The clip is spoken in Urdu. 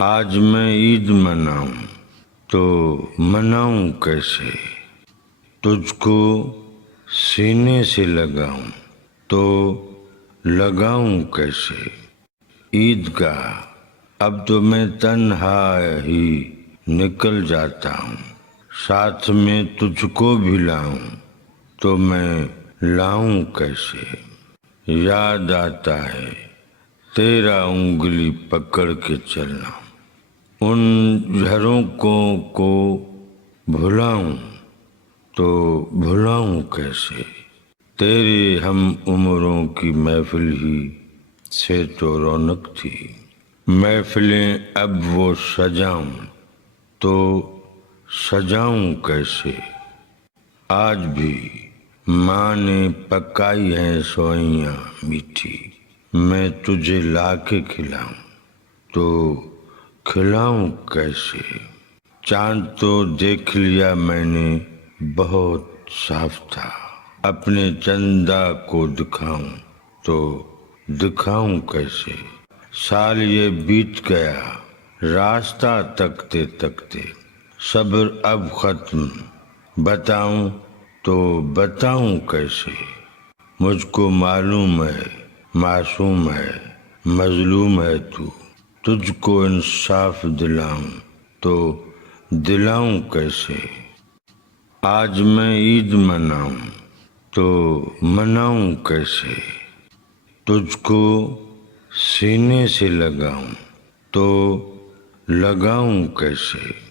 آج میں عید مناؤں تو مناؤں کیسے، تجھ کو سینے سے لگاؤں تو لگاؤں کیسے۔ عید گاہ اب تو میں تنہا ہی نکل جاتا ہوں، ساتھ میں تجھ کو بھی لاؤں تو میں لاؤں کیسے۔ یاد آتا ہے تیرا انگلی پکڑ کے چلنا، ان جھروکوں کو بھلاؤں تو بھلاؤں کیسے۔ تیرے ہم عمروں کی محفل ہی سے تو رونق تھی، محفلیں اب وہ سجاؤں تو سجاؤں کیسے۔ آج بھی ماں نے پکائی ہیں سوئیاں میٹھی، میں تجھے لا کے کھلاؤں تو کھلاؤں کیسے۔ چاند تو دیکھ لیا میں نے بہت صاف تھا، اپنے چندا کو دکھاؤں تو دکھاؤں کیسے۔ سال یہ بیت گیا راستہ تکتے تکتے، صبر اب ختم بتاؤں تو بتاؤں کیسے۔ مجھ کو معلوم ہے معصوم ہے مظلوم ہے تو، تجھ کو انصاف دلاؤں تو دلاؤں کیسے۔ آج میں عید مناؤں تو مناؤں کیسے، تجھ کو سینے سے لگاؤں تو لگاؤں کیسے۔